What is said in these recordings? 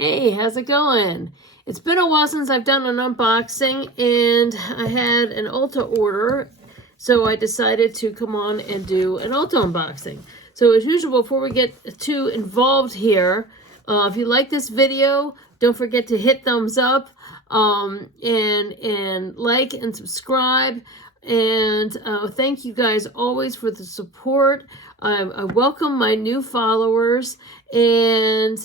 Hey, how's it going? It's been a while since I've done an unboxing, and I had an Ulta order, so I decided to come on and do an Ulta unboxing. So as usual, before we get too involved here, if you like this video, don't forget to hit thumbs up, and like and subscribe. And thank you guys always for the support. I welcome my new followers, and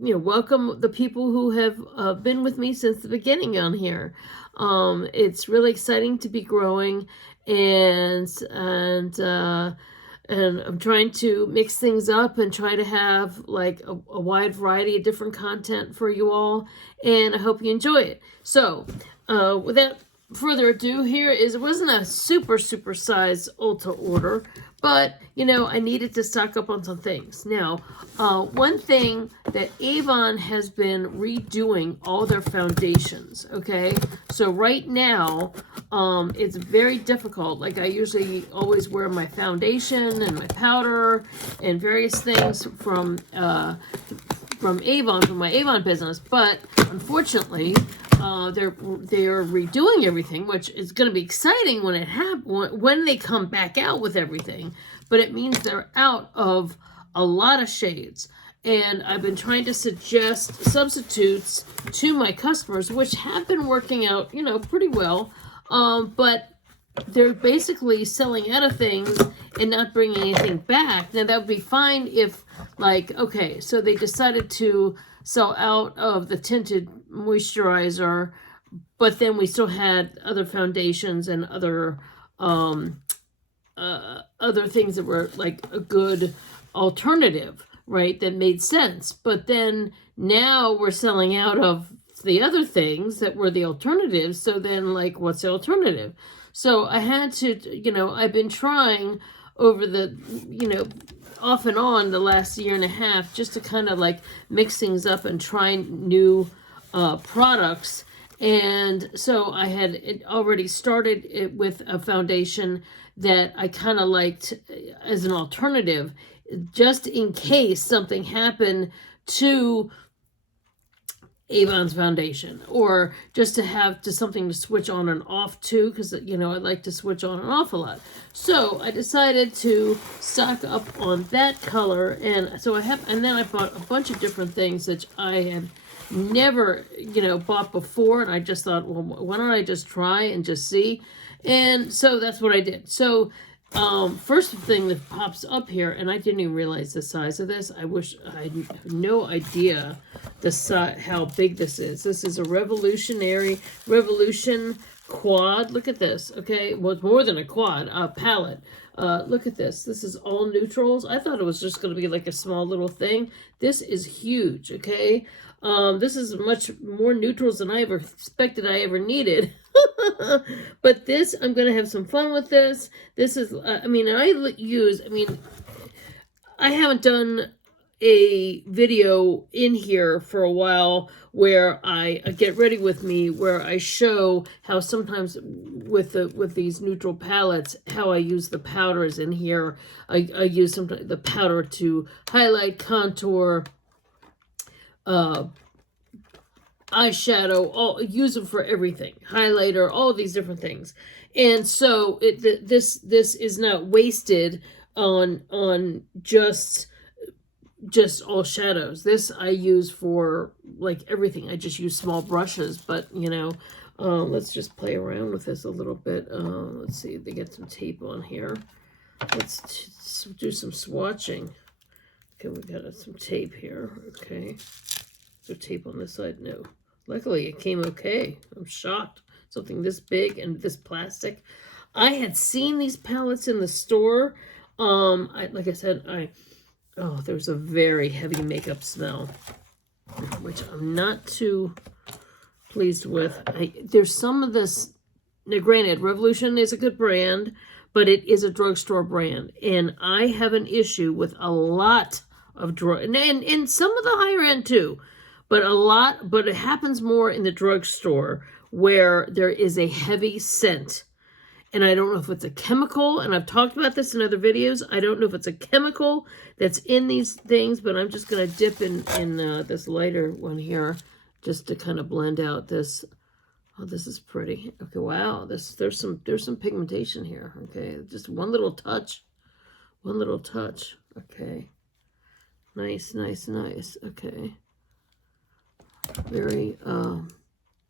welcome the people who have been with me since the beginning on here. It's really exciting to be growing, and I'm trying to mix things up and try to have like a wide variety of different content for you all, and I hope you enjoy it. So without further ado, it wasn't a super size Ulta order, but I needed to stock up on some things. Now, one thing that Avon has been redoing all their foundations, okay? So right now, it's very difficult. Like, I usually always wear my foundation and my powder and various things from Avon, from my Avon business, but unfortunately, they're redoing everything, which is going to be exciting when they come back out with everything. But it means they're out of a lot of shades, and I've been trying to suggest substitutes to my customers, which have been working out, pretty well. But they're basically selling out of things and not bringing anything back. Now, that would be fine if, like, okay, so they decided to sell out of the tinted moisturizer, but then we still had other foundations and other things that were like a good alternative, right? That made sense. But then now we're selling out of the other things that were the alternatives. So then, like, what's the alternative? So I had to, I've been trying over the, off and on the last year and a half, just to kind of like mix things up and try new products. And so I had already started it with a foundation that I kind of liked as an alternative, just in case something happened to Avon's foundation, or just to have something to switch on and off to, because I like to switch on and off a lot. So I decided to stock up on that color, and so and then I bought a bunch of different things that I had never bought before, and I just thought, well, why don't I just try and just see? And so that's what I did. So first thing that pops up here, and I didn't even realize the size of this. I wish I had no idea the size, how big this is. This is a Revolution quad. Look at this. Okay, well, it's more than a quad, palette. Look at this. This is all neutrals. I thought it was just going to be like a small little thing. This is huge. Okay, this is much more neutrals than I ever expected I ever needed. But this, I'm going to have some fun with this. This is, I haven't done a video in here for a while where I get ready with me, where I show how sometimes with these neutral palettes, how I use the powders in here. I use sometimes the powder to highlight, contour, eyeshadow, use them for everything, highlighter, all these different things. And so this is not wasted on just all shadows. This I use for like everything. I just use small brushes, but let's just play around with this a little bit. Let's see, they get some tape on here. Let's do some swatching. Okay, we got some tape here. Okay, so tape on this side. No, luckily it came okay. I'm shocked. Something this big and this plastic. I had seen these palettes in the store. Like I said, there's a very heavy makeup smell, which I'm not too pleased with. There's some of this. Now, granted, Revolution is a good brand, but it is a drugstore brand, and I have an issue with a lot of and some of the higher end too, but it happens more in the drugstore where there is a heavy scent. And I don't know if it's a chemical, and I've talked about this in other videos. I don't know if it's a chemical that's in these things, but I'm just going to dip in this lighter one here just to kind of blend out this. Oh, this is pretty. Okay, wow. There's some pigmentation here. Okay, just one little touch. One little touch. Okay. Nice, nice, nice. Okay. Very,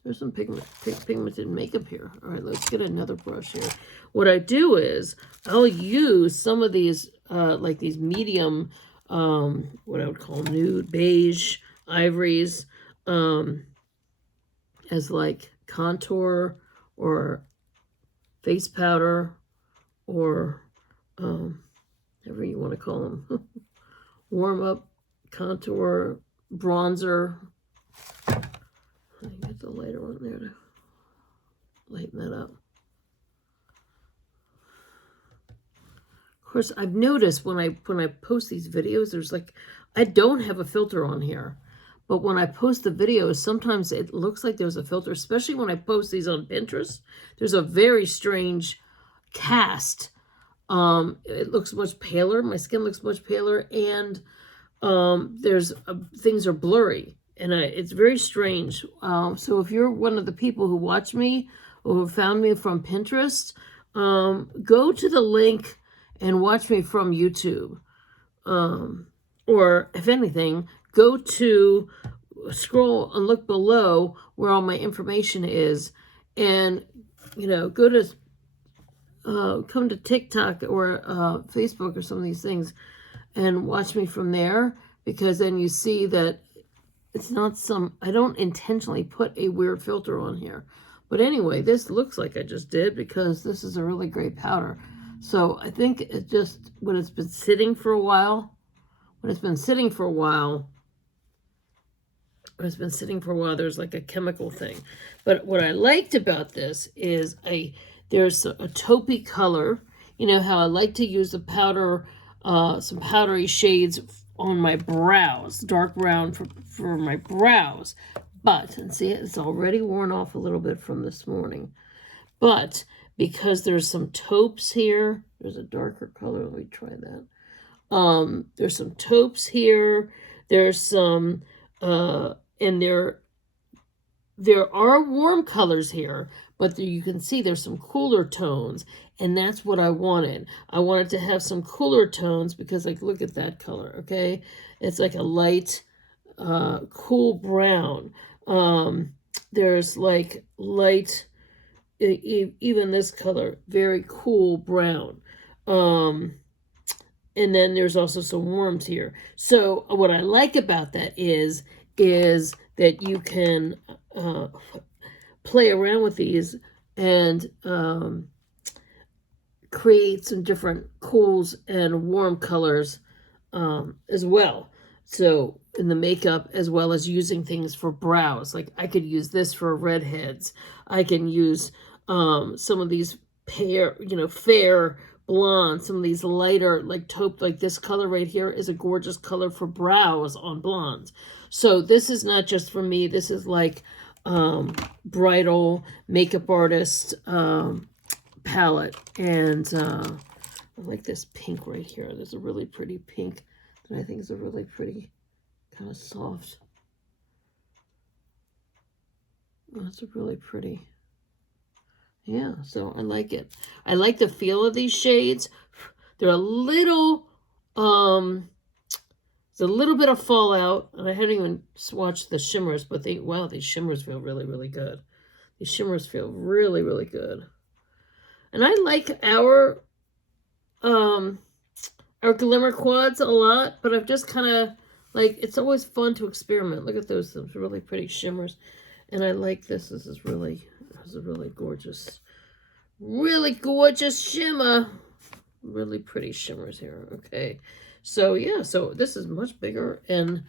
there's some pigmented makeup here. All right, let's get another brush here. What I do is I'll use some of these, like these medium, what I would call nude, beige, ivories, as like contour or face powder or whatever you want to call them. Warm up, contour, bronzer. Let me get the lighter one there to lighten that up. Of course, I've noticed when I post these videos, there's like, I don't have a filter on here. But when I post the videos, sometimes it looks like there's a filter, especially when I post these on Pinterest. There's a very strange cast. It looks much paler. My skin looks much paler, and there's things are blurry, and it's very strange. So if you're one of the people who watch me or who found me from Pinterest, go to the link and watch me from YouTube. Or if anything, go to scroll and look below where all my information is, and go to come to TikTok or Facebook or some of these things and watch me from there, because then you see that it's not I don't intentionally put a weird filter on here. But anyway, this looks like I just did because this is a really great powder. So I think it just, when it's been sitting for a while, there's like a chemical thing. But what I liked about this is there's a taupey color. You know how I like to use the powder, some powdery shades on my brows, dark brown for my brows. But, and see, it's already worn off a little bit from this morning. But because there's some taupes here, there's a darker color. Let me try that. There's some taupes here. There's some, and there are warm colors here, but you can see there's some cooler tones, and that's what I wanted. I wanted to have some cooler tones because, like, look at that color, okay? It's like a light, cool brown. There's like light, even this color, very cool brown. And then there's also some warmth here. So what I like about that is that you can play around with these and create some different cools and warm colors as well. So in the makeup, as well as using things for brows. Like I could use this for redheads. I can use some of these fair blonde, some of these lighter, like taupe, like this color right here is a gorgeous color for brows on blondes. So this is not just for me. This is like bridal makeup artist palette. And I like this pink right here. There's a really pretty pink that I think is a really pretty kind of soft. Oh, that's a really pretty. Yeah, so I like it. I like the feel of these shades. They're a little, there's a little bit of fallout. And I hadn't even swatched the shimmers, but wow, these shimmers feel really, really good. These shimmers feel really, really good. And I like our glimmer quads a lot, but I've just kind of, like, it's always fun to experiment. Look at those really pretty shimmers. And I like this. This is a really gorgeous shimmer. Really pretty shimmers here. Okay. So yeah, so this is much bigger and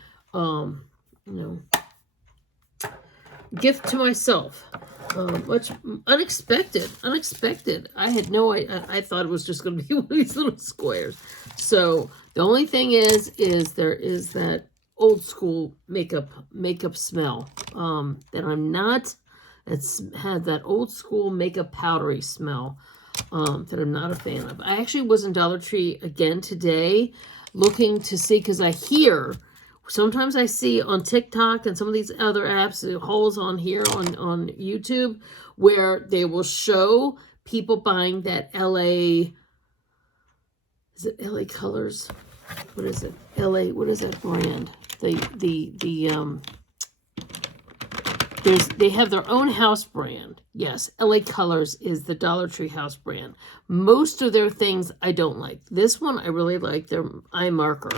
gift to myself. Much unexpected. I had no idea. I thought it was just going to be one of these little squares. So the only thing is there is that old school makeup smell that I'm not. It's had that old school makeup powdery smell. that I'm not a fan of. I actually was in Dollar Tree again today looking to see, because I hear, sometimes I see on TikTok and some of these other apps, hauls on here on YouTube, where they will show people buying that LA, is it LA Colors? What is it? LA, what is that brand? They have their own house brand. Yes, LA Colors is the Dollar Tree house brand. Most of their things I don't like. This one I really like, their eye marker.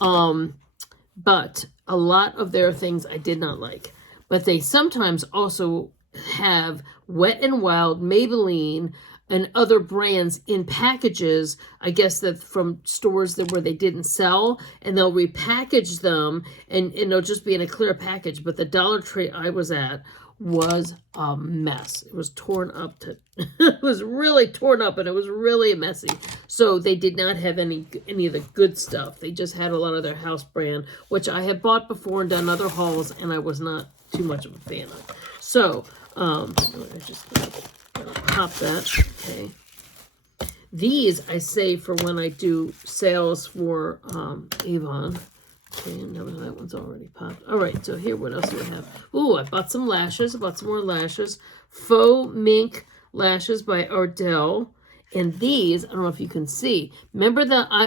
But a lot of their things I did not like. But they sometimes also have Wet n Wild, Maybelline, and other brands in packages, I guess that from stores where they didn't sell, and they'll repackage them, and it'll just be in a clear package. But the Dollar Tree I was at was a mess. It was torn up it was really torn up, and it was really messy. So they did not have any of the good stuff. They just had a lot of their house brand, which I have bought before and done other hauls, and I was not too much of a fan of. So, I just pop that. Okay. These I save for when I do sales for Avon. Okay, and that one's already popped. All right, so here, what else do we have? Ooh, I bought some lashes. I bought some more lashes. Faux mink lashes by Ardell. And these, I don't know if you can see. Remember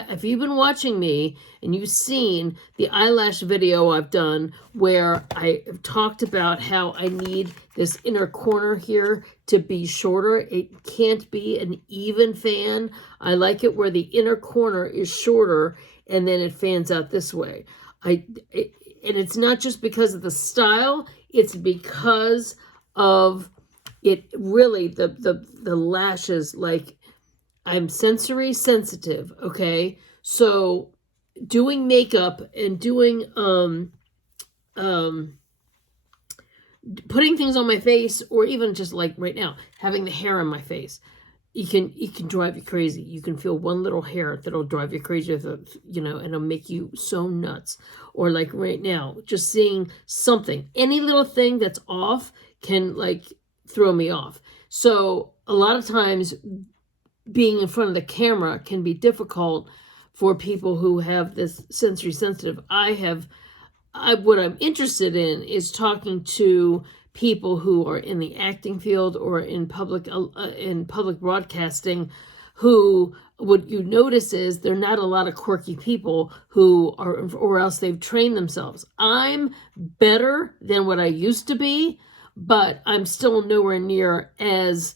if you've been watching me and you've seen the eyelash video I've done where I have talked about how I need this inner corner here to be shorter. It can't be an even fan. I like it where the inner corner is shorter and then it fans out this way. And it's not just because of the style, it's because of it really, the lashes, like, I'm sensory sensitive, okay? So doing makeup and doing putting things on my face, or even just like right now, having the hair on my face, it can drive you crazy. You can feel one little hair that'll drive you crazy, and it'll make you so nuts. Or like right now, just seeing something, any little thing that's off can like throw me off. So a lot of times being in front of the camera can be difficult for people who have this sensory sensitive. What I'm interested in is talking to people who are in the acting field or in public broadcasting, who what you notice is they're not a lot of quirky people who are, or else they've trained themselves. I'm better than what I used to be, but I'm still nowhere near as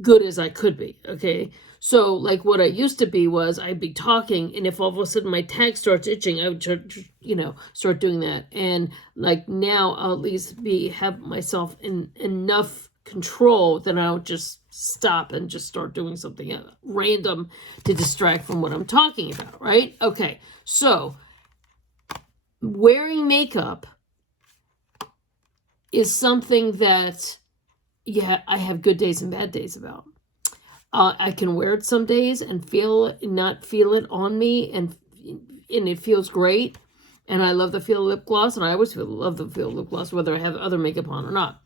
good as I could be, okay? So, like, what I used to be was I'd be talking, and if all of a sudden my tag starts itching, I would, start doing that. And, like, now I'll at least have myself in enough control that I'll just stop and just start doing something random to distract from what I'm talking about, right? Okay, so wearing makeup is something that I have good days and bad days about. I can wear it some days and not feel it on me, and it feels great. And I love the feel of lip gloss, and I always love the feel of lip gloss, whether I have other makeup on or not.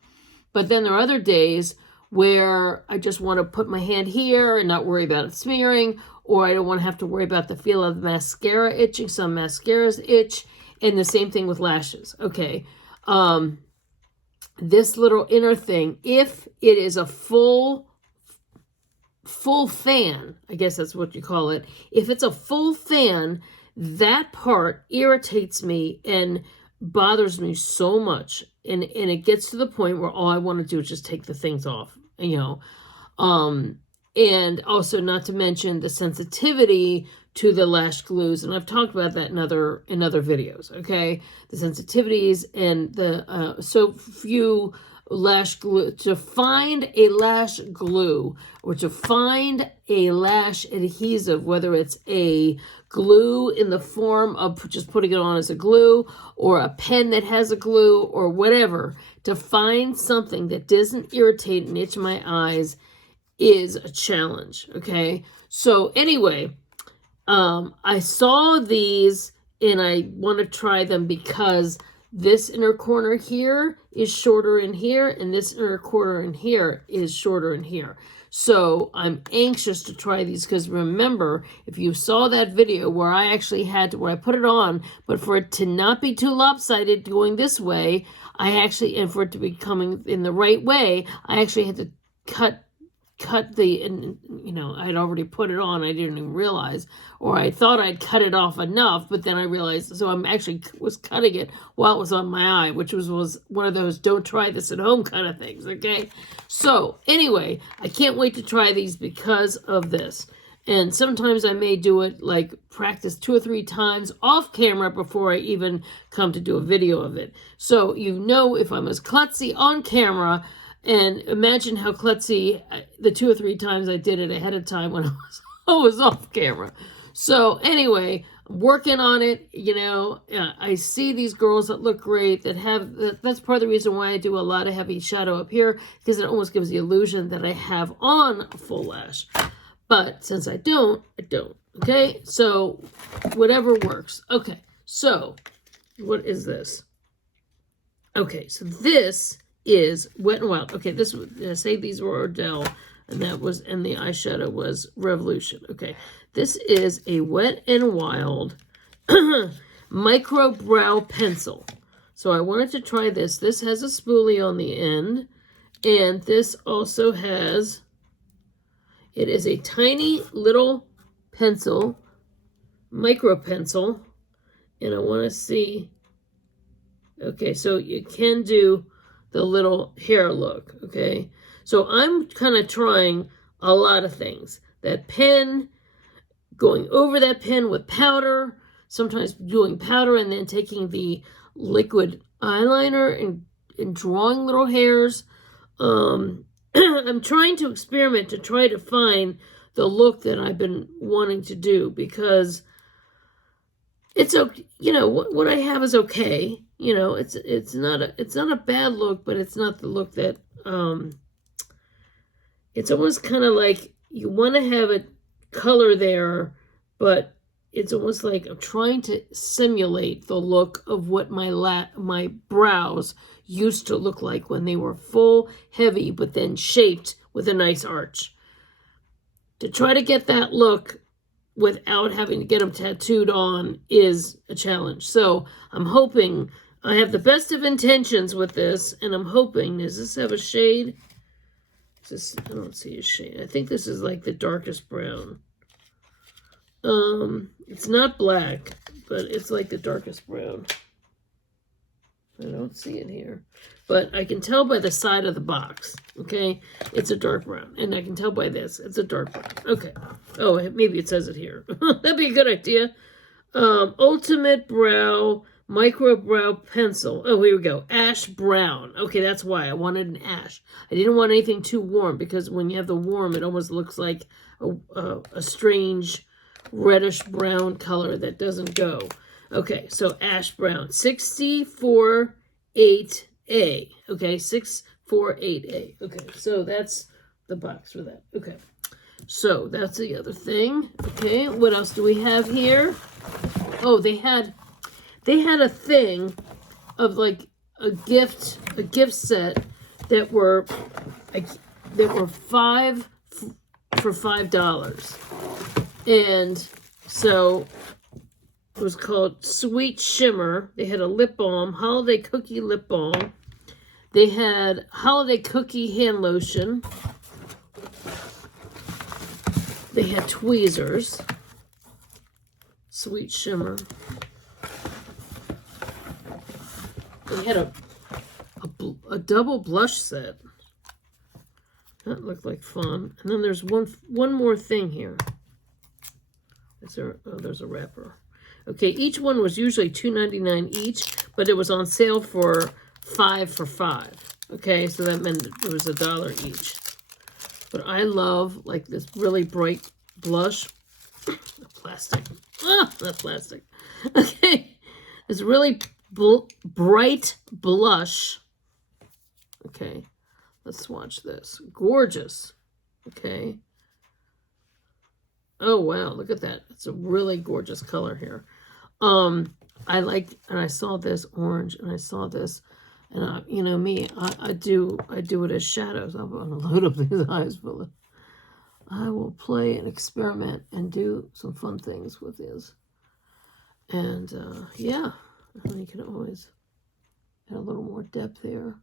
But then there are other days where I just want to put my hand here and not worry about it smearing, or I don't want to have to worry about the feel of mascara itching. Some mascaras itch, and the same thing with lashes. Okay. This little inner thing, if it is a full fan, I guess that's what you call it. If it's a full fan, that part irritates me and bothers me so much. And it gets to the point where all I want to do is just take the things off, and also not to mention the sensitivity to the lash glues, and I've talked about that in other videos, okay? The sensitivities and the so few lash glue. To find a lash glue or to find a lash adhesive, whether it's a glue in the form of just putting it on as a glue, or a pen that has a glue, or whatever, to find something that doesn't irritate and itch my eyes is a challenge, okay? So anyway, I saw these and I want to try them because this inner corner here is shorter in here, and this inner corner in here is shorter in here. So I'm anxious to try these because remember, if you saw that video where I actually had to, where I put it on, but for it to not be too lopsided going this way, I actually, and for it to be coming in the right way, I actually had to cut the, and you know, I'd already put it on, I didn't even realize, or I thought I'd cut it off enough, but then I realized, so I'm actually was cutting it while it was on my eye, which was one of those don't try this at home kind of things, okay? So anyway, I can't wait to try these because of this. And sometimes I may do it, like practice 2 or 3 times off camera before I even come to do a video of it. So you know if I'm as klutzy on camera. And imagine how klutzy the 2 or 3 times I did it ahead of time when I was off camera. So anyway, I'm working on it. You know, I see these girls that look great that have, that's part of the reason why I do a lot of heavy shadow up here, because it almost gives the illusion that I have on a full lash. But since I don't, I don't. Okay, so whatever works. Okay, so what is this? Okay, so this is Wet n Wild. Okay, this was, I say these were Ardell, and that was, and the eyeshadow was Revolution. Okay, this is a Wet n Wild micro brow pencil. So I wanted to try this. This has a spoolie on the end, and this also has, it is a tiny little pencil, micro pencil, and I want to see, okay, so you can do the little hair look, okay? So I'm kind of trying a lot of things. That pen, going over that pen with powder, sometimes doing powder and then taking the liquid eyeliner and drawing little hairs. I'm trying to experiment to try to find the look that I've been wanting to do because it's okay, you know, what I have is okay. You know, it's not a bad look, but it's not the look that it's almost kind of like you want to have a color there, but it's almost like I'm trying to simulate the look of what my brows used to look like when they were full, heavy, but then shaped with a nice arch. To try to get that look without having to get them tattooed on is a challenge. So I'm hoping, I have the best of intentions with this, and I'm hoping, does this have a shade? I don't see a shade. I think this is like the darkest brown. It's not black, but it's like the darkest brown. I don't see it here. But I can tell by the side of the box, okay? It's a dark brown. And I can tell by this, it's a dark brown. Okay. Oh, maybe it says it here. That'd be a good idea. Ultimate Brow Micro Brow Pencil. Oh, here we go. Ash Brown. Okay, that's why I wanted an ash. I didn't want anything too warm because when you have the warm, it almost looks like a strange reddish brown color that doesn't go. Okay, so ash brown, 648A. Okay, 648A. Okay, so that's the box for that. Okay, so that's the other thing. Okay, what else do we have here? Oh, they had a thing of like a gift set that were 5 for $5, and so it was called Sweet Shimmer. They had a lip balm, holiday cookie lip balm. They had holiday cookie hand lotion. They had tweezers. Sweet Shimmer. They had a double blush set. That looked like fun. And then there's one more thing here. Is there? Oh, there's a wrapper. Okay, each one was usually $2.99 each, but it was on sale for 5 for $5. Okay, so that meant it was $1 each. But I love like this really bright blush. Plastic. Ah, not plastic. Okay, this really bright blush. Okay, let's swatch this. Gorgeous. Okay. Oh wow, look at that. It's a really gorgeous color here. I like, and I saw this orange, and I saw this, and you know me, I do it as shadows. I'm going to load up these eyes full of. I will play and experiment and do some fun things with this. And yeah, and you can always add a little more depth here.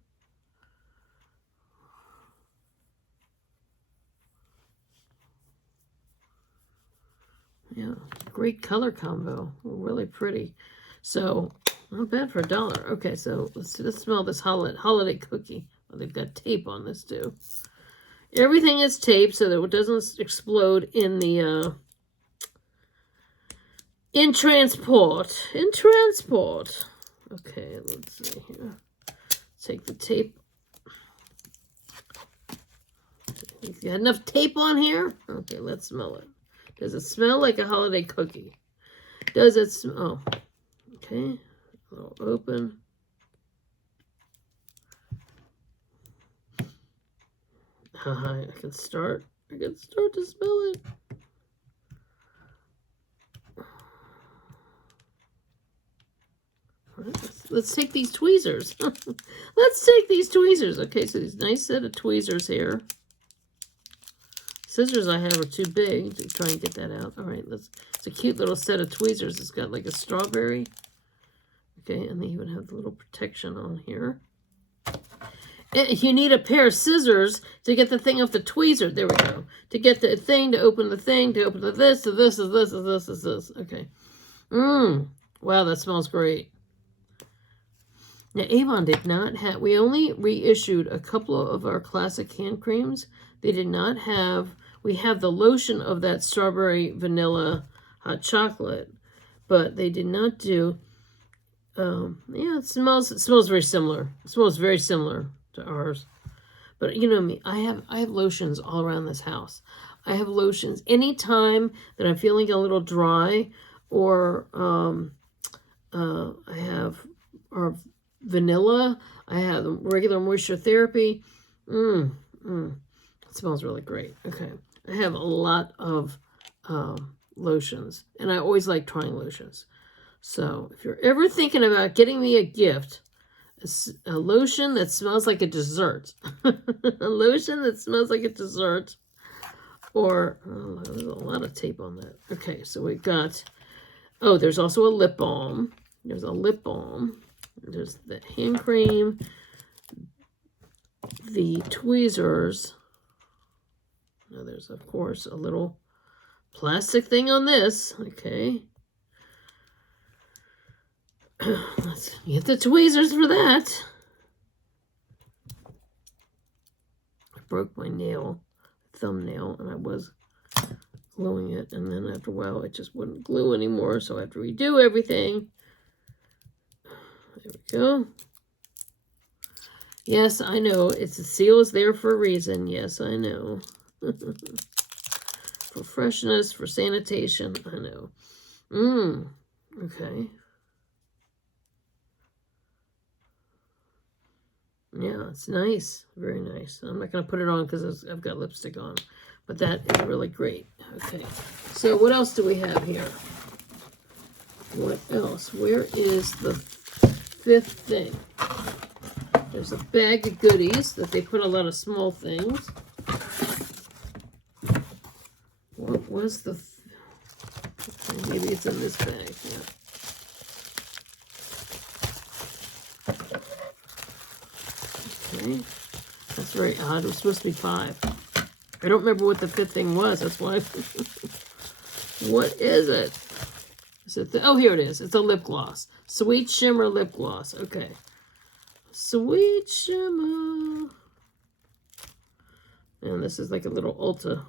Yeah, great color combo. Really pretty. So, not bad for $1. Okay, so let's smell this holiday cookie. Oh, they've got tape on this too. Everything is taped so that it doesn't explode in the in transport. Okay, let's see here. Take the tape. You got enough tape on here? Okay, let's smell it. Does it smell like a holiday cookie? Does it smell? Oh, okay. A little open. I can start. To smell it. All right, let's take these tweezers. Let's take these tweezers. Okay, so these nice set of tweezers here. Scissors I have are too big to try and get that out. All right, it's a cute little set of tweezers. It's got like a strawberry. Okay, and they even have the little protection on here. You need a pair of scissors to get the thing off the tweezer. There we go. To get the thing, to open the thing, to open the this, to this, is this, is this, is this. Okay. Wow, that smells great. Now, Avon did not have, we only reissued a couple of our classic hand creams. They did not have, we have the lotion of that strawberry vanilla hot chocolate, but they did not do, yeah, it smells very similar. It smells very similar to ours. But you know me, I have lotions all around this house. I have lotions anytime that I'm feeling a little dry, or I have our vanilla. I have regular moisture therapy. It smells really great. Okay, I have a lot of lotions, and I always like trying lotions. So if you're ever thinking about getting me a gift, a lotion that smells like a dessert, a lotion that smells like a dessert, or oh, there's a lot of tape on that. Okay, so we got, oh, there's also a lip balm. There's a lip balm. There's the hand cream, the tweezers. Now there's, of course, a little plastic thing on this. Okay. Let's get the tweezers for that. I broke my thumbnail, and I was gluing it, and then after a while it just wouldn't glue anymore, so I have to redo everything. There we go. Yes, I know. It's the seal is there for a reason. Yes, I know. For freshness, for sanitation, I know. Okay. Yeah, it's nice. Very nice. I'm not going to put it on because I've got lipstick on. But that is really great. Okay. So what else do we have here? What else? Where is the fifth thing? There's a bag of goodies that they put a lot of small things. What was the... Okay, maybe it's in this bag. Yeah. Okay. That's very odd. It was supposed to be 5. I don't remember what the 5th thing was. That's why. What is it? Is it oh, here it is. It's a lip gloss. Sweet Shimmer lip gloss. Okay. Sweet Shimmer. And this is like a little Ulta.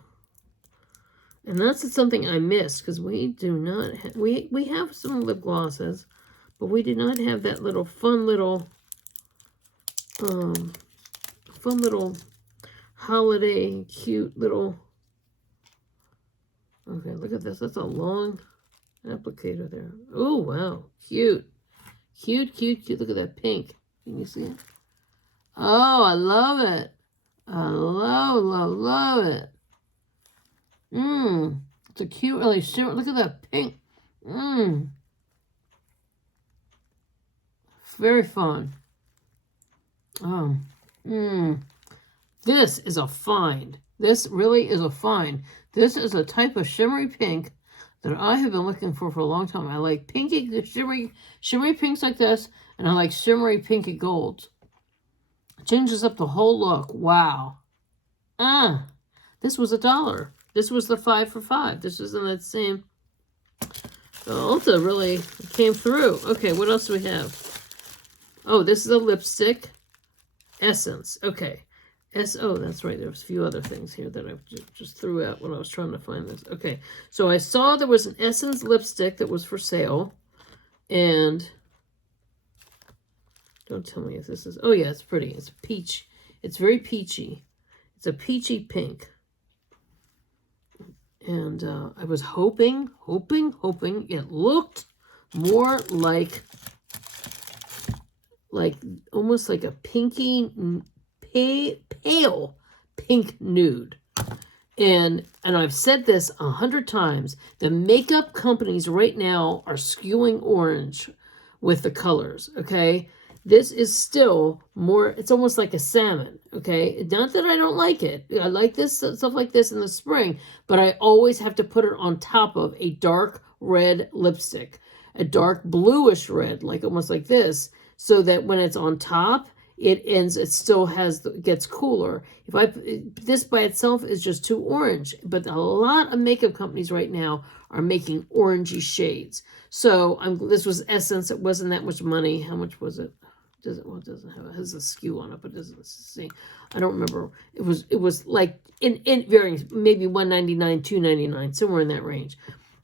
And that's something I missed because we do not have, we have some lip glosses, but we did not have that little fun little holiday cute little. Okay, look at this. That's a long applicator there. Oh, wow. Cute. Cute, cute, cute. Look at that pink. Can you see it? Oh, I love it. I love it. It's a cute, really shimmer. Look at that pink. Very fun. This is a find. This really is a find. This is a type of shimmery pink that I have been looking for a long time. I like pinky, shimmery pinks like this, and I like shimmery pinky golds. It changes up the whole look. Wow. This was $1. This was the 5 for $5. This was in that same. Ulta really came through. Okay, what else do we have? Oh, this is a lipstick. Essence. Okay. Oh, that's right. There's a few other things here that I just threw out when I was trying to find this. Okay. So I saw there was an Essence lipstick that was for sale. And don't tell me if this is... Oh, yeah, it's pretty. It's peach. It's very peachy. It's a peachy pink. And I was hoping it looked more like almost like a pinky, pale pink nude. And I've said this 100 times. The makeup companies right now are skewing orange with the colors, okay? This is still more, it's almost like a salmon, okay? Not that I don't like it. I like this stuff like this in the spring, but I always have to put it on top of a dark red lipstick, a dark bluish red, like almost like this, so that when it's on top, it still gets cooler. This by itself is just too orange, but a lot of makeup companies right now are making orangey shades. So this was Essence. It wasn't that much money. How much was it? It has a skew on it, but it doesn't see. I don't remember. It was like in varying, maybe $1.99, $2.99, somewhere in that range.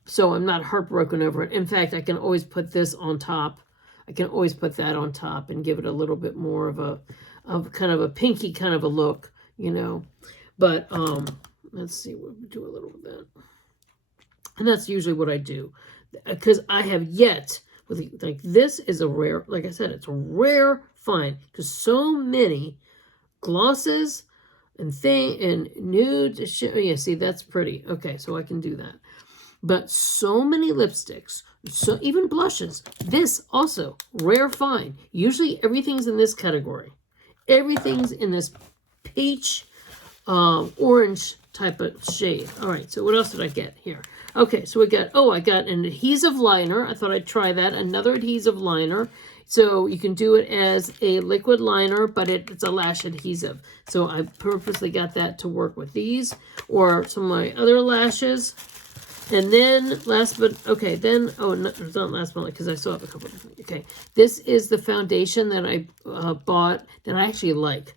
So I'm not heartbroken over it. In fact, I can always put this on top. I can always put that on top and give it a little bit more of kind of a pinky kind of a look, you know. But let's see, we'll do a little of that. And that's usually what I do, because I have yet, like this is a rare, like I said, it's a rare find, because so many glosses and nudes. Yeah, see, that's pretty. Okay, so I can do that. But so many lipsticks, so even blushes. This also, rare find. Usually everything's in this category. Everything's in this peach, orange type of shade. All right, so what else did I get here? Okay, so I got an adhesive liner. I thought I'd try that. Another adhesive liner. So you can do it as a liquid liner, but it's a lash adhesive. So I purposely got that to work with these or some of my other lashes. And then oh, no, it's not last but because I still have a couple of, okay. This is the foundation that I bought that I actually like.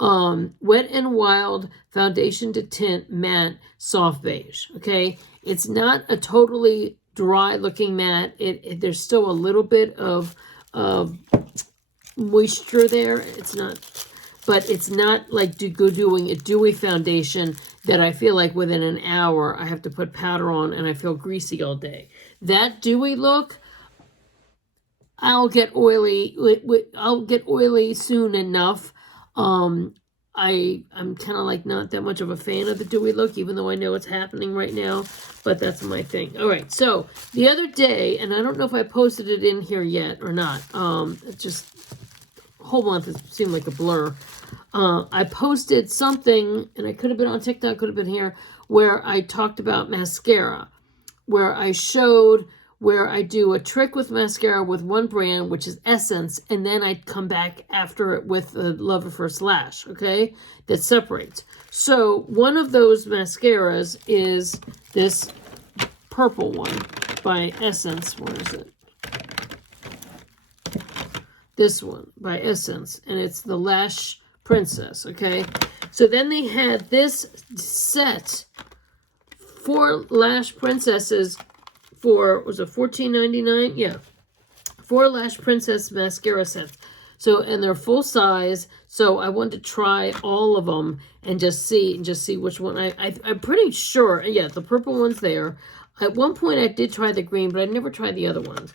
Wet n Wild Foundation to Tint Matte Soft Beige, okay. It's not a totally dry looking matte. There's still a little bit of moisture there. But it's not like doing a dewy foundation that I feel like within an hour I have to put powder on and I feel greasy all day. That dewy look, I'll get oily. I'll get oily soon enough. I'm kind of like not that much of a fan of the dewy look, even though I know it's happening right now. But that's my thing. All right, so the other day, and I don't know if I posted it in here yet or not. It's just a whole month. It seemed like a blur. I posted something, and I could have been on TikTok, could have been here, where I talked about mascara, where I showed where I do a trick with mascara with one brand, which is Essence, and then I come back after it with the Love at First Lash, okay, that separates. So one of those mascaras is this purple one by Essence. Where is it? This one by Essence, and it's the Lash Princess, okay? So then they had this set, 4 Lash Princesses for, was it $14.99? Yeah. 4 Lash Princess mascara sets. So, and they're full size. So I wanted to try all of them and just see which one. I'm pretty sure, yeah, the purple one's there. At one point I did try the green, but I never tried the other ones.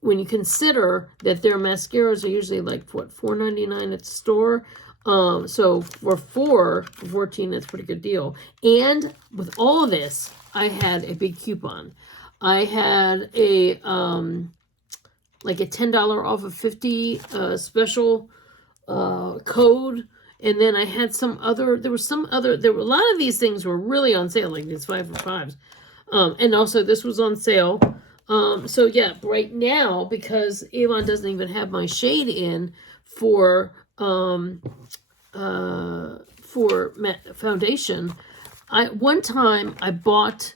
When you consider that their mascaras are usually like, what, $4.99 at the store. So for $14, that's a pretty good deal. And with all of this, I had a big coupon. I had a like a $10 off of 50 special code. And then I had there were a lot of these things were really on sale, like these 5 for 5s. And also this was on sale. So yeah, right now, because Avon doesn't even have my shade in for matte foundation, one time I bought,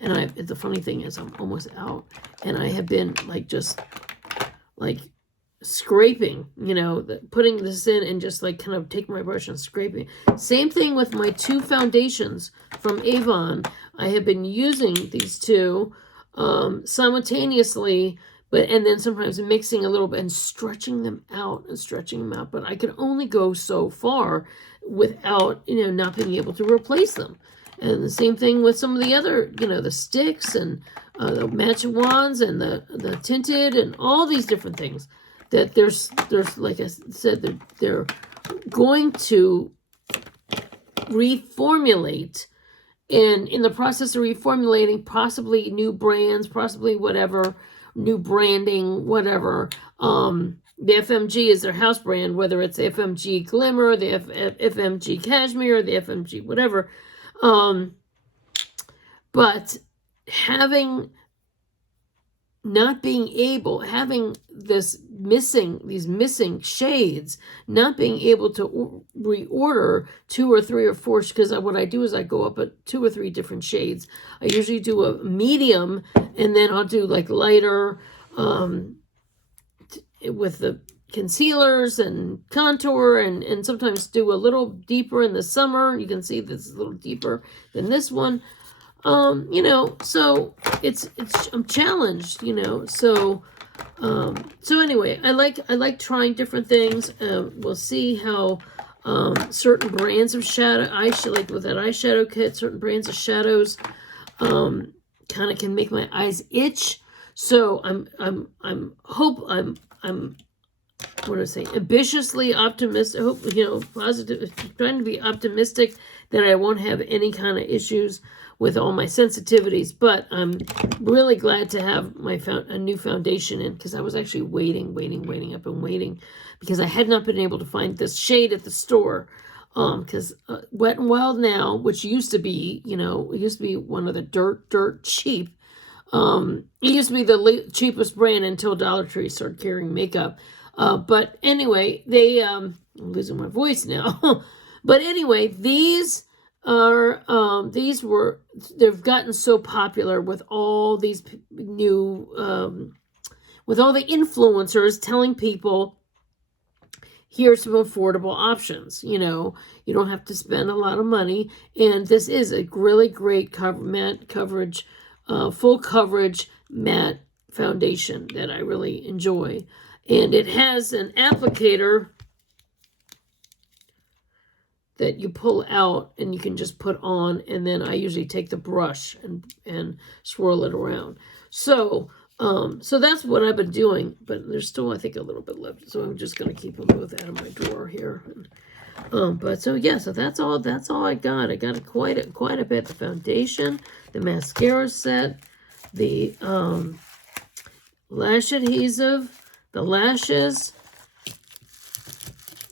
and the funny thing is I'm almost out, and I have been like just like scraping, putting this in and just like kind of taking my brush and scraping. Same thing with my 2 foundations from Avon. I have been using these 2 simultaneously, and then sometimes mixing a little bit and stretching them out. But I can only go so far without, not being able to replace them. And the same thing with some of the other, the sticks and the matching wands and the tinted and all these different things that there's like I said, they're going to reformulate. And in the process of reformulating, possibly new brands, possibly whatever, new branding, whatever. The FMG is their house brand, whether it's FMG Glimmer, the FMG Cashmere, the FMG whatever. But having these missing shades, not being able to reorder 2 or 3 or 4, because what I do is I go up at 2 or 3 different shades. I usually do a medium, and then I'll do like lighter with the concealers and contour, and sometimes do a little deeper in the summer. You can see this is a little deeper than this one. So I'm challenged, so anyway, I like trying different things. We'll see how, certain brands of like with that eyeshadow kit, certain brands of shadows, kind of can make my eyes itch. So I'm what do I say, ambitiously optimistic, positive, trying to be optimistic that I won't have any kind of issues with all my sensitivities. But I'm really glad to have a new foundation in, because I was actually waiting because I had not been able to find this shade at the store. Because Wet n Wild now, which used to be, it used to be one of the dirt cheap. It used to be the cheapest brand until Dollar Tree started carrying makeup. But anyway, I'm losing my voice now. But anyway, they've gotten so popular with all these new, with all the influencers telling people, here's some affordable options. You don't have to spend a lot of money. And this is a really great full coverage matte foundation that I really enjoy. And it has an applicator that you pull out and you can just put on, and then I usually take the brush and swirl it around. So that's what I've been doing, but there's still, I think, a little bit left. So I'm just going to keep them both out of my drawer here. But so yeah, so that's all I got. I got quite a bit. The foundation, the mascara set, the lash adhesive, the lashes,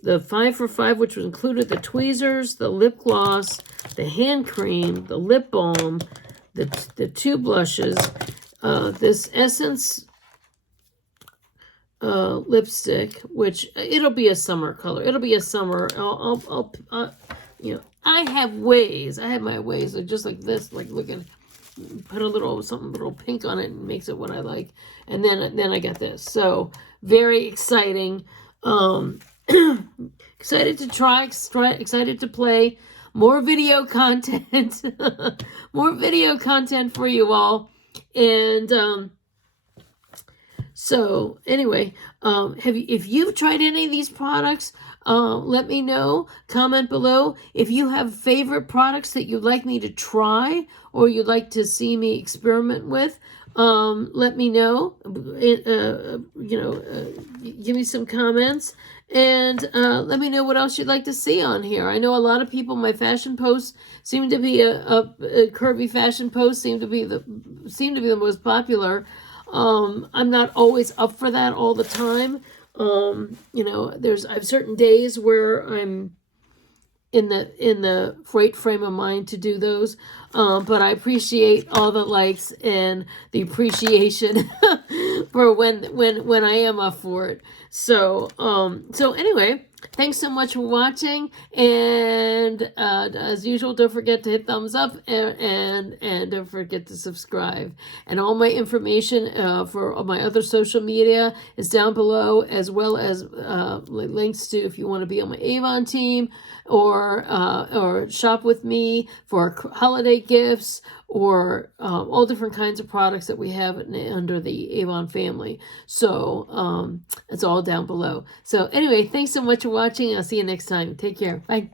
the 5 for 5, which was included the tweezers, the lip gloss, the hand cream, the lip balm, the 2 blushes, this Essence lipstick, which it'll be a summer color. It'll be a summer. I have my ways. They're just like this, like looking. Put a little pink on it and makes it what I like. And then I got this. So very exciting. Excited to try, excited to play. More video content. More video content for you all. And so anyway, if you've tried any of these products, let me know. Comment below. If you have favorite products that you'd like me to try or you'd like to see me experiment with, let me know. Give me some comments. And let me know what else you'd like to see on here. I know a lot of people, my fashion posts seem to be a curvy fashion post seem to be the most popular. I'm not always up for that all the time. You know, I have certain days where I'm in the right frame of mind to do those. But I appreciate all the likes and the appreciation for when I am up for it. So so anyway, thanks so much for watching, and as usual, don't forget to hit thumbs up, and don't forget to subscribe. And all my information for my other social media is down below, as well as links to if you want to be on my Avon team, or shop with me for holiday gifts, or all different kinds of products that we have under the Avon family. So it's all down below. So anyway, thanks so much for watching. I'll see you next time. Take care. Bye.